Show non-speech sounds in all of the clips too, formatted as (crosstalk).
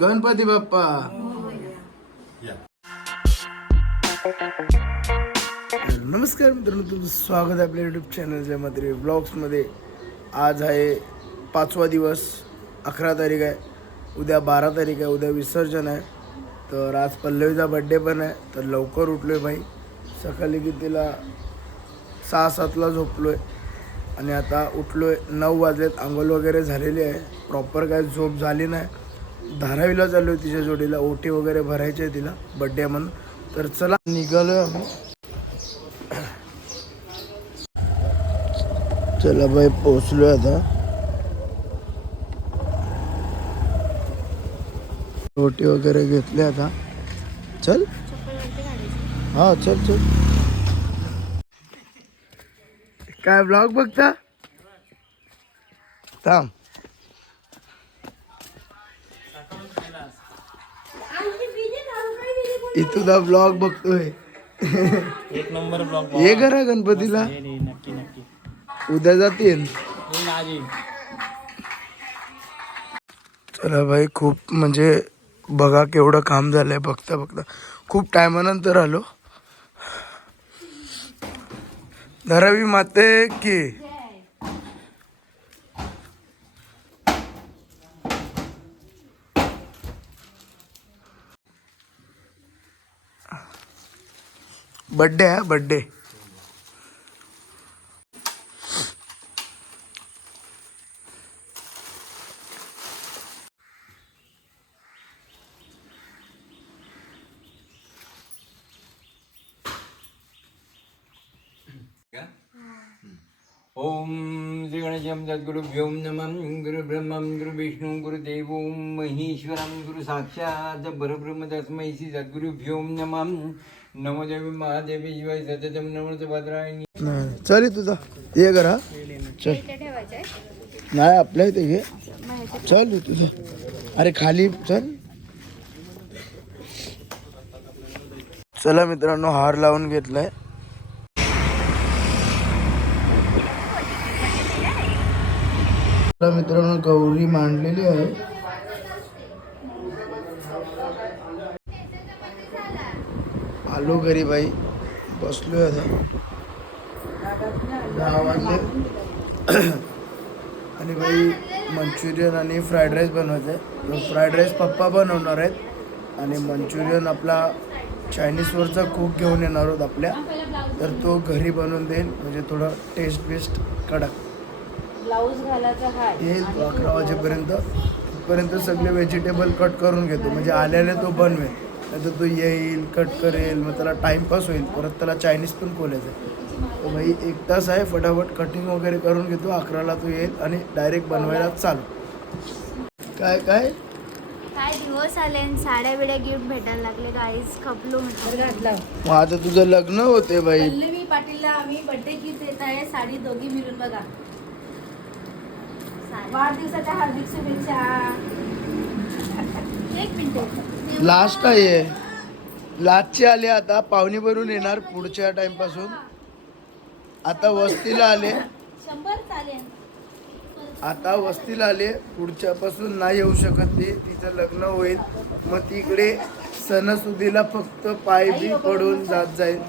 गणपती बाप्पा. नमस्कार मित्रांनो तुमचं स्वागत आहे आपल्या युट्यूब चॅनलच्या मध्ये ब्लॉग्समध्ये आज आहे पाचवा दिवस अकरा तारीख आहे. उद्या बारा तारीख आहे उद्या विसर्जन आहे. तर आज पल्लवीचा बड्डे पण आहे. तर लवकर उठलो आहे भाई. सकाळी कितीला? सहा सातला झोपलो आहे आणि आता उठलो आहे नऊ वाजलेत. आंघोळ वगैरे झालेली आहे. प्रॉपर काय झोप झाली नाही. धारावीला चाललो आहे तिच्या जोडीला. ओटी वगैरे भरायची आहे तिला. बड्डे म्हणून. तर चला निघालो आम्ही चला बाई पोचलो आता. रोटी वगैरे घेतली आता. चल. हा चल चल. काय ब्लॉग बघता? थांब. इथुदा ब्लॉग बघतोय. एक नंबर ब्लॉग ये करा गणपतीला. नक्की नक्की. उद्या जातील येईन चला भाई खूप म्हणजे बघा केवढं काम झालंय बघता बघता. खूप टायमानंतर आलो. धरावी माते की. बड्डे आहे बड्डे श्री गणेशम सद्गुरुभ्यो नमः गुरु ब्रह्मं गुरु विष्णु गुरुदेवो महेश्वरं गुरु साक्षात् परब्रह्म तस्मै श्री सद्गुरुभ्यो नमः। नमो देवी महादेवी शिवाय सततम नमो भद्रायणी चल तुझा ये करा चल. नाही आपल्या इथे घे चल तुझा अरे खाली चल. चला मित्रांनो हार लावून घेतलाय. मित्रांनो गौरी मांडलेली आहे. आलो घरी बाई बसलोय आता. दहा वाजले. आणि बाई मंचुरियन आणि फ्राईड राईस बनवायचं आहे फ्राईड राईस पप्पा बनवणार आहेत. आणि मंचुरियन आपला चायनीजवरचा कुक घेऊन येणार आहोत आपल्या. तर तो घरी बनवून देईल. म्हणजे थोडं टेस्ट बेस्ट कडक. ब्लाऊज घालायचा अकरा वाजेपर्यंत तिथपर्यंत सगळे व्हेजिटेबल कट करून घेतो. म्हणजे आल्याने तो बनवेल. नाही तर तो येईल कट करेल मग त्याला टाईमपास होईल. परत त्याला चायनीज पण खोलायचं तर भाई एक तास आहे फटाफट कटिंग वगैरे करून घेतो. अकराला तो येईल आणि डायरेक्ट बनवायला चालू. काय काय? काय दिवस आले आणि साड्या बिड्या गिफ्ट भेटायला लागले? गाईज खपलो घातला. मग आता तुझं लग्न होते बाई पाटीलला आम्ही बर्थडे गिफ्ट देत आहे साडी दोघी मिळून बघा. वाढदिवसाच्या हार्दिक शुभेच्छा. एक मिनिट. लास्ट आहे? लास्टचे आले आता. पाहुणे भरून येणार पुढच्या टाइमपासून. आता वस्तीला आले. आता वस्तीला आले. पुढच्यापासून नाही येऊ शकत ती. तिचं लग्न होईल. मग तिकडे सणसुदीला फक्त पाय बी पडून जात जाईल.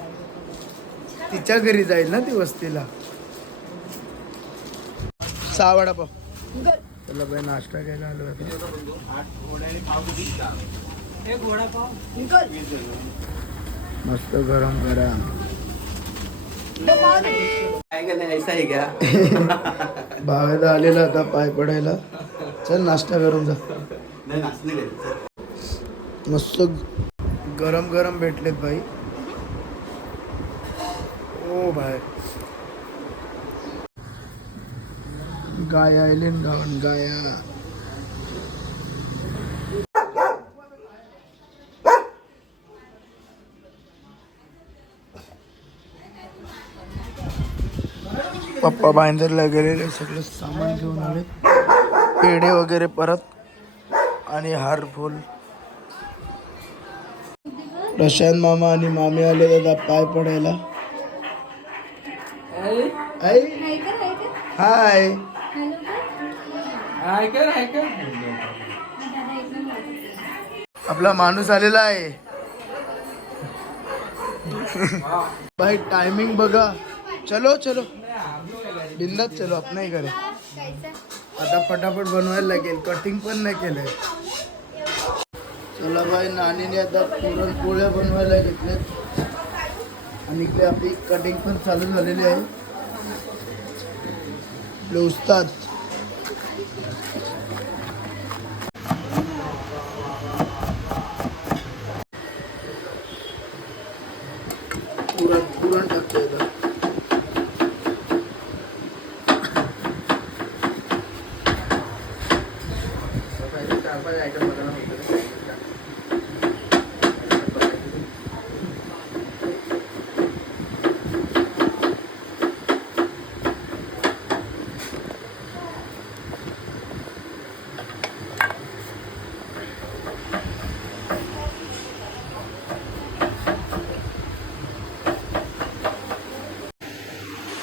तिच्या घरी जाईल ना ती वस्तीला? सहा वडापाव त्याला बाई नाश्ता घ्यायला आलो आता. मस्त गरम गरम भावेला आलेला आता पाय पडायला. चल नाश्ता करून जा. मस्त गरम गरम भेटलेत भाई ओ भाई गाया आयलेन गावन गाया. पप्पा बांधरला गेलेले सगळं सामान घेऊन आले. पेढे वगैरे परत आणि हार फुल. प्रशांत मामा आणि मामी आले दादा पाय पडायला. हाय. आपला माणूस आलेला आहे. भाई टायमिंग बघा. चलो चलो. बिंदात चलो आप नाही करे. आता फटाफट बनवायला लागेल. कटिंग पण नाही केलंय. चला भाई नानीने आता पुरणपोळ्या बनवायला घेतल्यात. आणि इकडे आपली कटिंग पण चालू झालेली आहे. आपले उस्ताद पुरण पुरण टाकतोय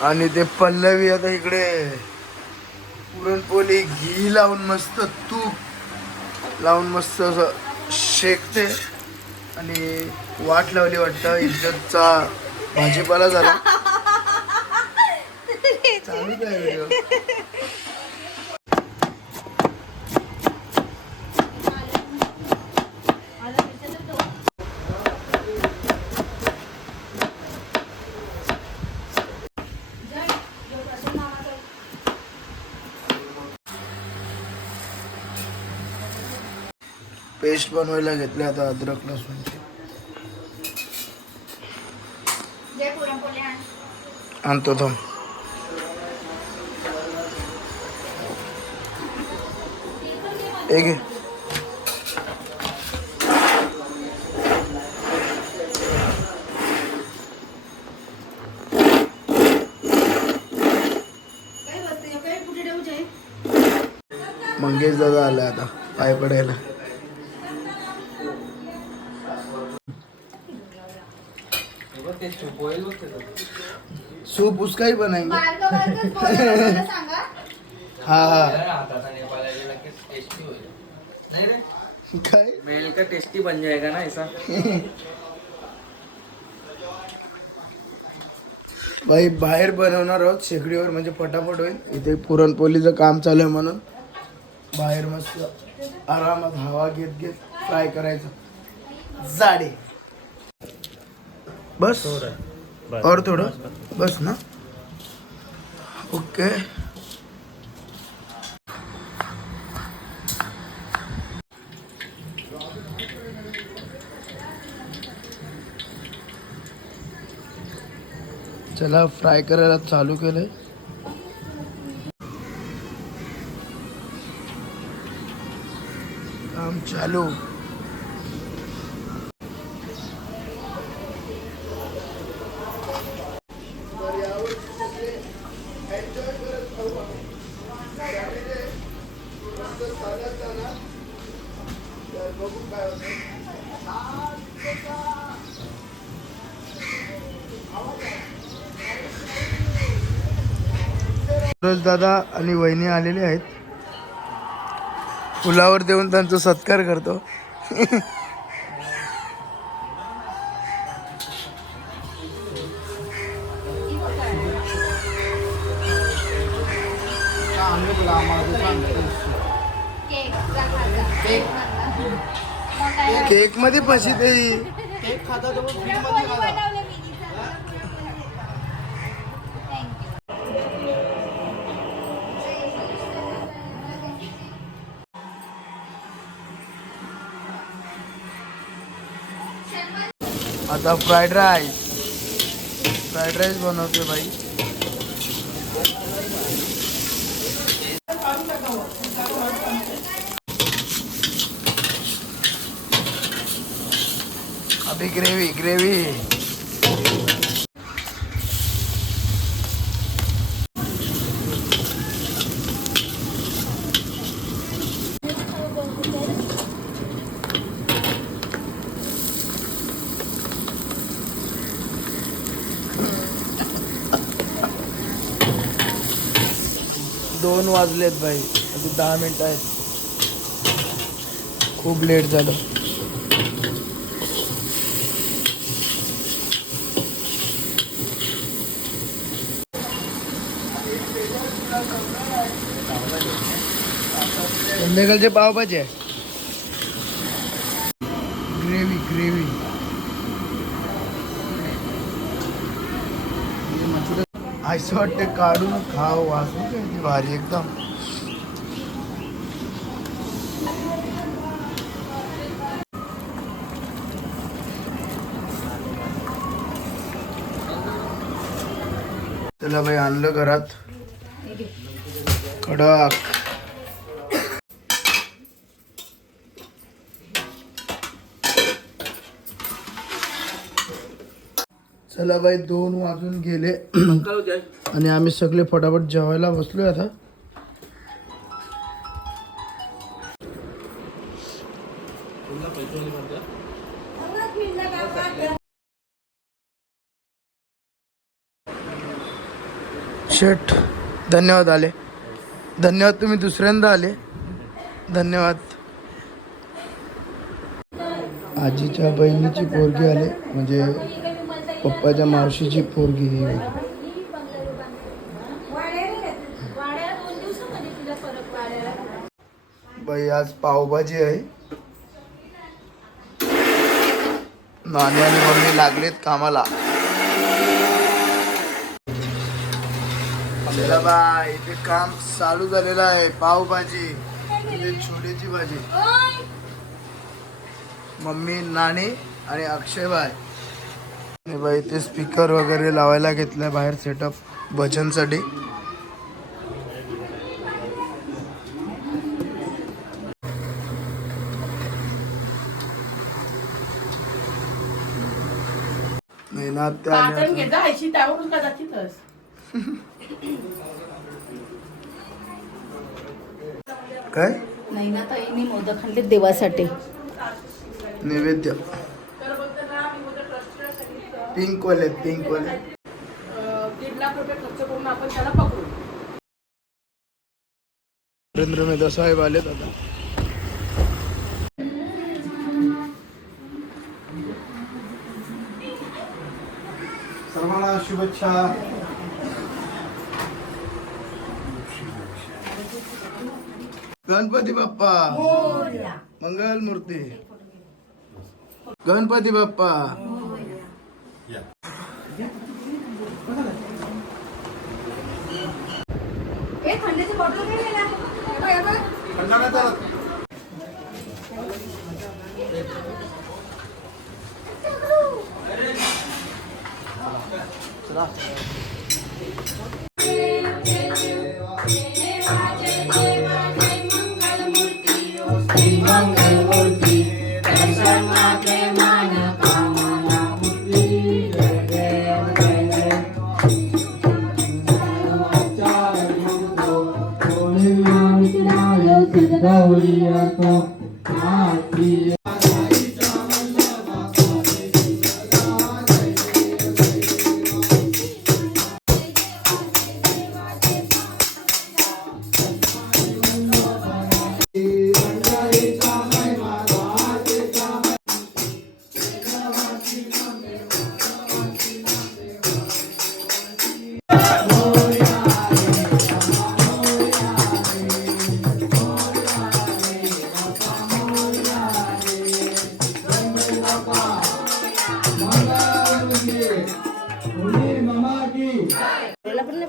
आणि ते पल्लवी आता इकडे पुरणपोळी घी लावून मस्त तूप लावून मस्त असं शेकते. आणि वाट लावली वाटतं इज्जतचा भाजीपाला झाला. (laughs) चालू काय व्हिडिओ पेस्ट बनवायला घेतले आता अद्रक लसूणची. आणतो थांब. एक. मंगेश दादा आला आता पाय पडायला. सूप उसका ही बनाएंगे. (laughs) हाँ हाँ काय मेल का टेस्टी बन जाएगा ना ऐसा भाई बाहेर बनवणार आहोत शेकडीवर म्हणजे पटापट होईल. इथे पुरणपोळीचं काम चालू आहे म्हणून. बाहेर मस्त आरामात हवा घेत घेत फ्राय करायचं. जाडे. बस. और थोडं. बस ना. ओके. चला फ्राय करायला चालू केलंय. काम चालू. दादा आणि वहिनी आलेले आहेत. फुलावर देऊन त्यांचा सत्कार करतो. (laughs) केकमध्ये पशी ते आता फ्राईड राईस फ्राईड राईस बनवतोय बाई ग्रेवी ग्रेवी। दोन वाजलेत भाई अजून दहा मिनिटं आहेत. खूप लेट झालं. संध्याकाळचे पावभाजी आहे. ग्रेव्ही ग्रेव्ही असं वाटतं काढून खाव वाचून किती भारी एकदम. त्याला बाई आणलं घरात. कडक. चला बाई दोन वाजून गेले. आणि आम्ही सगळे फटाफट जेवायला बसलोय आता. शेठ धन्यवाद आले. धन्यवाद तुम्ही दुसऱ्यांदा आले. धन्यवाद. आजीच्या बहिणीची पोरगी आले म्हणजे पप्पाच्या मावशीची पोरगी ही. बाई आज पावभाजी आहे. नानी आणि मम्मी लागलेत कामाला. बाय इथे काम चालू झालेलं आहे. पावभाजी म्हणजे छोलेची भाजी. मम्मी नानी आणि अक्षय बाय आणि बाई इथे स्पीकर वगैरे लावायला घेतलाय बाहेर सेटअप भजनसाठी. काय नाही ना ताईने मोदक आणले देवासाठी. नैवेद्य. पिंक वाले पिंक वाले. दीड लाख रुपये खर्च करून आपण त्याला पकडू. नरेंद्र मेहता साहेब आलेत आता. सर्वांना शुभेच्छा. गणपती बाप्पा. मंगल मूर्ती गणपती बाप्पा. या yeah. yeah. yeah. yeah. yeah. yeah. yeah. yeah. yeah. ಗೌರಿಯ ಕಾಶಿಯ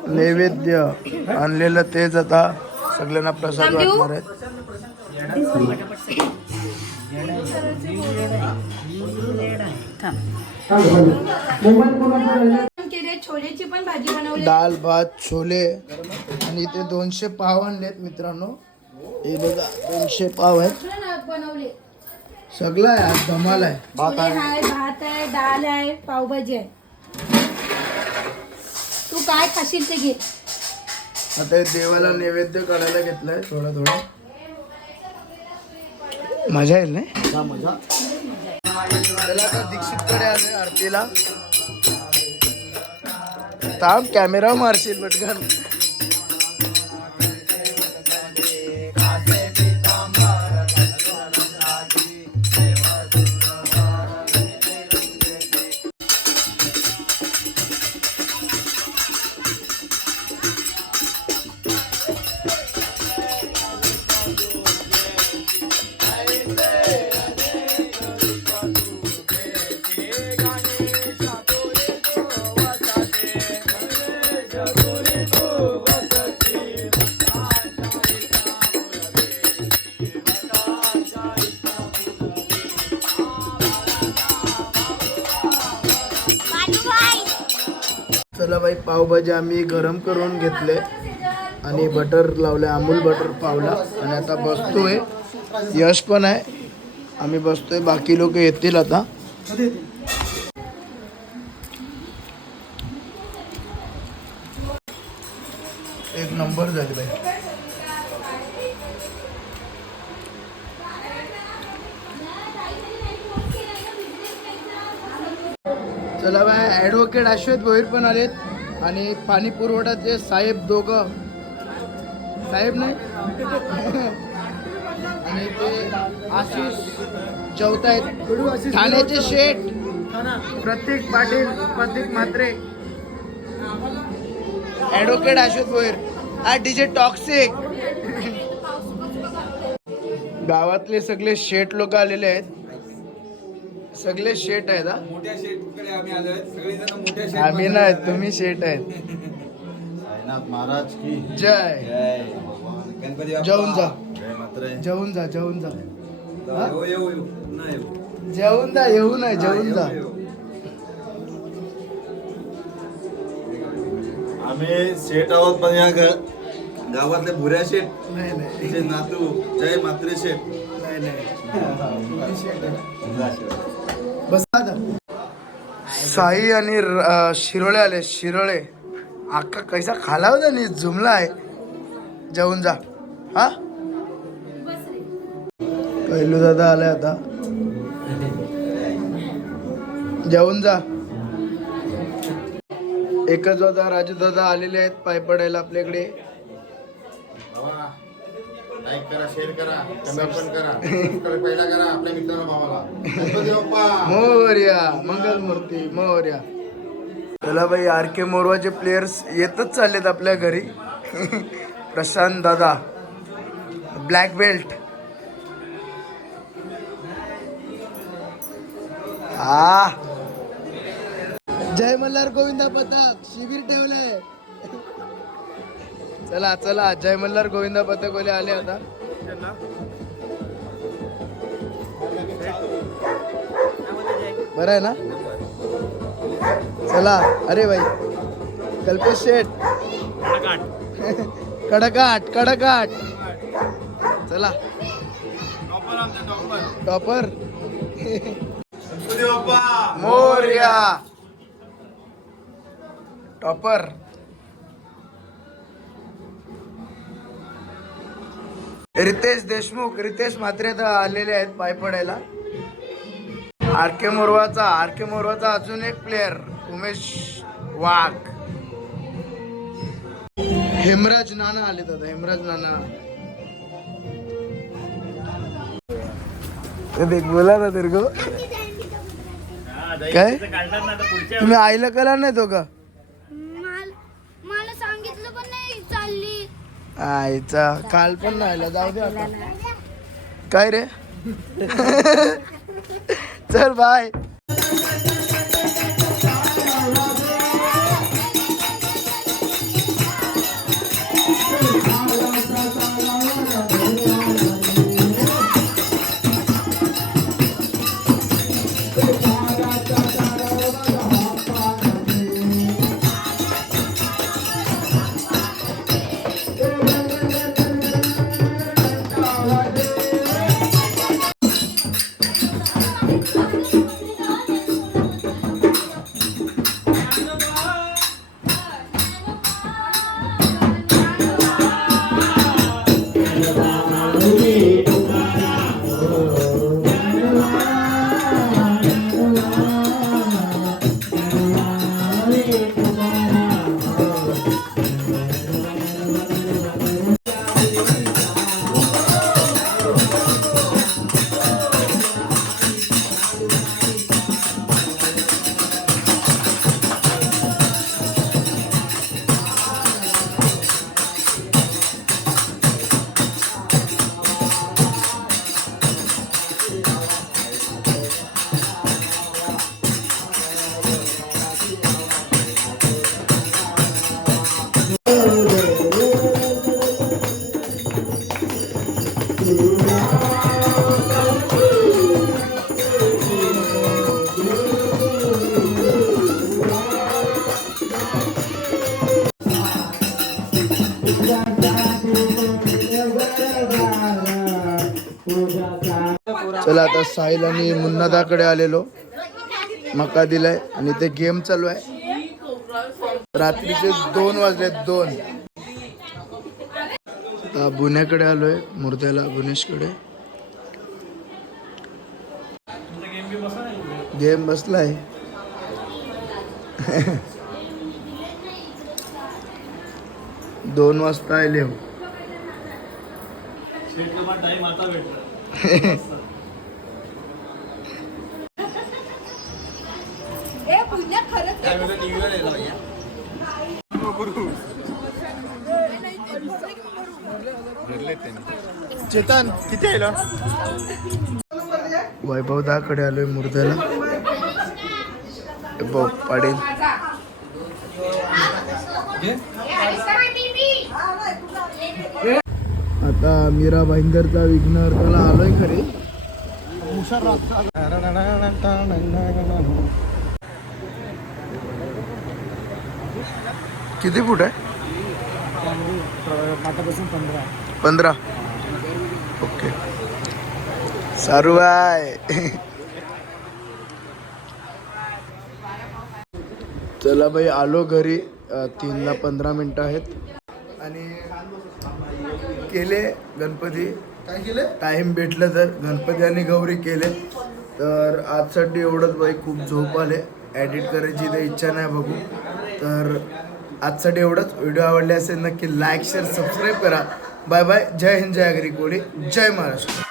नैवेद्य आणलेलं तेच आता सगळ्यांना प्रसाद वाटणार आहेत. डाळ भात छोले. आणि इथे दोनशे पाव आणलेत मित्रांनो. हे बघा दोनशे पाव आहेत. सगळं आहे आज धमाल आहे. भात आहे डाळ आहे पावभाजी आहे. तू काय खाशील ते घे. आता हे देवाला नैवेद्य काढायला घेतलाय थोडं थोडं. मजा येईल ना? मजा. त्याला आता दीक्षितकडे आलोय आरतीला. थांब कॅमेरा मारशील पटकन. बाई पावभाजी आम्ही गरम करून घेतले आणि बटर लावले अमूल बटर पावला. आणि आता बसतोय. यश पण आहे. आम्ही बसतोय. बाकी लोक येतील आता. अश्वेत भोईर पण आलेत आणि पाणी पुरवठ्याचे साहेब दोघं. साहेब नाही? (laughs) आणि ते आशिष जेवतायत ठाण्याचे शेठ. प्रतीक पाटील प्रतीक म्हात्रे. ॲडव्होकेट अश्वेत भोईर. हा डीजे टॉक्सिक (laughs) गावातले सगळे शेठ लोक आलेले आहेत. सगळे शेठ आहेत हा? मोठ्या शेटकडे आम्ही आलोय सगळेजण मोठ्या शेट आम्ही नाही तुम्ही शेठ आहेत. साईनाथ महाराज की जय. जय. गणपती बाप्पा. जेवून जा. जय मात्रे जेवून जा जेवून जा. येऊ येऊ येऊ. पुन्हा येऊ. जेवून जा येऊ नाही जेवून जा. आम्ही शेठ आहोत पण या गा- गावातले भुऱ्या शेठ नाही नाही. तिचे नातू जय मात्रे शेठ नाही नाही. आहे. साई आणि शिरोळे आले. शिरोळे अख्खा कैसा खाला होता नी? झुमला आहे. जाऊन जा. हा? पहिलू दादा आले आता. जाऊन जा. एकच दादा राजू दादा आलेले आहेत पाय पडायला आपल्याकडे. लाईक करा शेअर करा कमेंट पण करा सबस्क्राईब पहिला करा आपल्या मित्रांना भावाला. गणपती बाप्पा. मोर्या मंगलमूर्ती मोर्या. चला बाई आर के मोरवाचे प्लेयर्स येतच चाललेत आपल्या घरी. (laughs) प्रशांत दादा ब्लॅक बेल्ट हा जय मल्हार गोविंदा पथक शिबिर ठेवलंय. चला चला. जय मल्हार गोविंद पतकोले आले आता. बरं आहे ना? चला. अरे भाई कल्पेश शेठ. कडकाट कडकाट चला. टॉपर. मोर्या. टॉपर. रितेश देशमुख रितेश म्हात्रे तर आलेले आहेत पाय पडायला आर के मोरवाचा आर के मोरवाचा अजून एक प्लेअर उमेश वाघ. हेमराज नाना आले दादा हेमराज नाना. देख बोला ना दीर्घ. काय? तुम्ही आईला कला नाही तो का मला सांगितलं पण नाही चालली आईचा काल पण नाही आला जाऊ दे आता. काय रे? (laughs) चल बाय चला आता साहिल आणि मुन्नादाकडे आलेलो. मका दिलाय आणि ते गेम चालू आहे. रात्रीचे दोन वाजले दोन. आता बुण्याकडे आलोय मुर्द्याला बुनेशकडे गेम बसलाय. दोन वाजता आले हो. (laughs) चेतन किती आहे वैभव दाकडे आलोय मुर्द्याला. वैभव पाटील आता मीरा भाईंदरचा विघ्नहर्ताला आलोय खरे. किती फूट आहे? पंधरा. ओके. सारू बाय चला बाई आलो घरी. तीनला पंधरा मिनटं आहेत. आणि केले गणपती. काय केले? टाइम भेटलं तर गणपती आणि गौरी केले. तर आजसाठी एवढंच बाई खूप झोप आले. एडिट करायची तर इच्छा नाही बघू. तर आजसाठी एवढंच. व्हिडिओ आवडले असेल नक्की लाईक शेअर सबस्क्राईब करा. Bye bye. जय हिंद जय अग्री कोळी जय महाराष्ट्र.